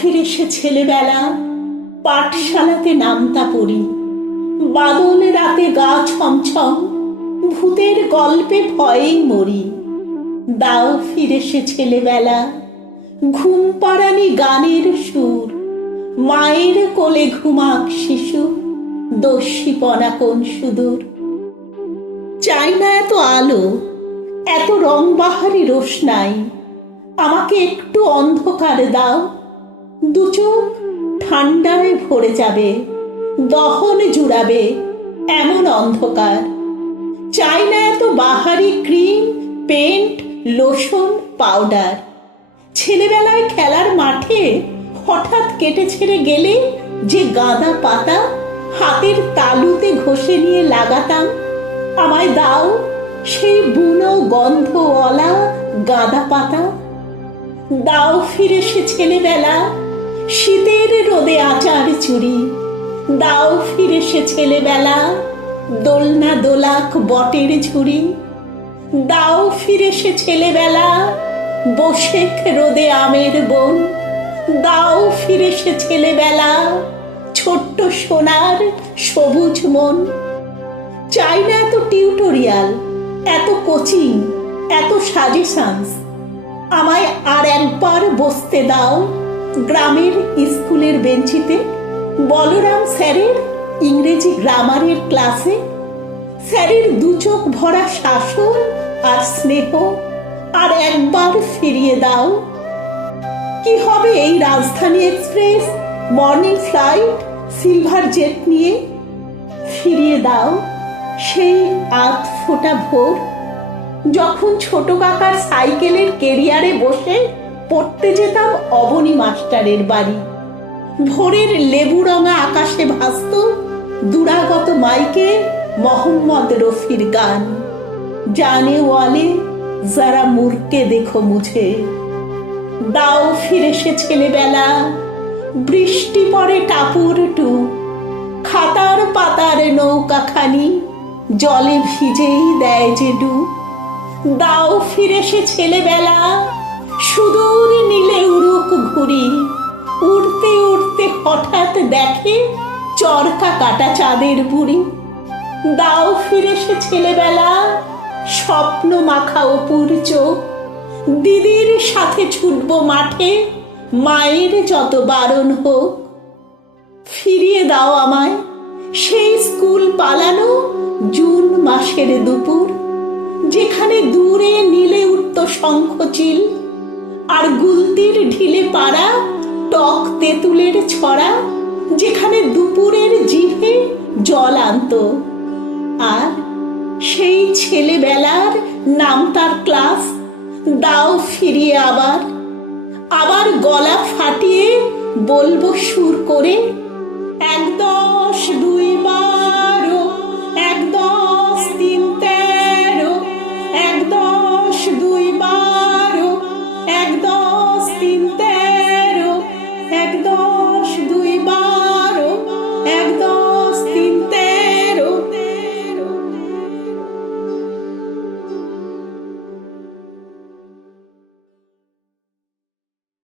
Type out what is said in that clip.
ফিরে সে ছেলেবেলা। পাঠশালাতে নামতা পড়ি। বাদল রাতে গা ছমছম, ভূতের গল্পে ভয়েই মরি। দাও ফিরে সে ছেলেবেলা, ঘুম পাড়ানি গানের সুর। মায়ের কোলে ঘুমাক শিশু, দস্যিপনা কোন সুদূর। চাই না এত আলো, এত রংবাহারি রোশনাই আমাকে একটু অন্ধকার দাও। দু চোখ ঠান্ডায় ভরে যাবে, দহন জুড়াবে এমন অন্ধকার। চাই না এত বাহারি ক্রিম, পেন্ট, লোশন, পাউডার। ছেলেবেলায় খেলার মাঠে হঠাৎ কেটে ছেড়ে গেলে যে গাঁদা পাতা হাতের তালুতে ঘষে নিয়ে লাগাতাম, আমায় দাও সেই বুনো গন্ধওয়ালা গাঁদা পাতা। দাও ফিরে সে ছেলেবেলা, শীতের রোদে আচার চুরি দাও ফিরে সে ছেলেবেলা, দোলনা দোলাক বটের ঝুড়ি। দাও ফিরে সে ছেলেবেলা বসে রোদে আমের বন। দাও ফিরে সে ছেলেবেলা, ছোট্ট সোনার সবুজ মন। চাই না এত টিউটোরিয়াল, এত কোচিং, এত সাজেশনস। আমায় আর একবার বসতে দাও। গ্রামের স্কুলের বেঞ্চিতে বলরাম স্যারের ইংরেজি গ্রামারের ক্লাসে। স্যারের দু চোখ ভরা শাসন আর স্নেহ আর একবার ফিরিয়ে দাও। কি হবে এই Rajdhani express, morning flight, silver jet নিয়ে? ফিরিয়ে দাও। সেই আধ ফোটা ভোর যখন ছোট কাকার সাইকেলের কেরিয়ারে বসে পড়তে যেতাম অবনী মাস্টারের বাড়ি। ভোরের লেবু রঙা আকাশে ভাসত দুরাগত মাইকে মোহাম্মদ রফির গান। জানে ওয়ালে যারা মুরকে দেখো মুঝে দাও ফিরে সে ছেলেবেলা, বৃষ্টি পড়ে টাপুর টু। খাতার পাতার নৌকাখানি, জলে ভিজেই দেয় যে ডুব দাও ফিরে সে ছেলেবেলা। সুদূর নীলে উড়ুক ঘুরি উড়তে উড়তে হঠাৎ দেখে চরকা কাটা চাঁদের বুড়ি। দাও ফিরে সে ছেলেবেলা, স্বপ্ন মাখা অপুর চোখ। দিদির সাথে ছুটব মাঠে, মায়ের যত বারণ হোক। ফিরিয়ে দাও আমায়, সেই স্কুল পালানো জুন মাসের দুপুর। যেখানে দূরে নীলে উঠত শঙ্খচিল, আর গুলতির ঢিলে পাড়া টক তেঁতুলের ছড়া, যেখানে দুপুরের জিভে জল আনত। আর সেই ছেলেবেলার নাম তার ক্লাস, দাও ফিরিয়ে আবার আবার গলা ফাটিয়ে বলব সুর করে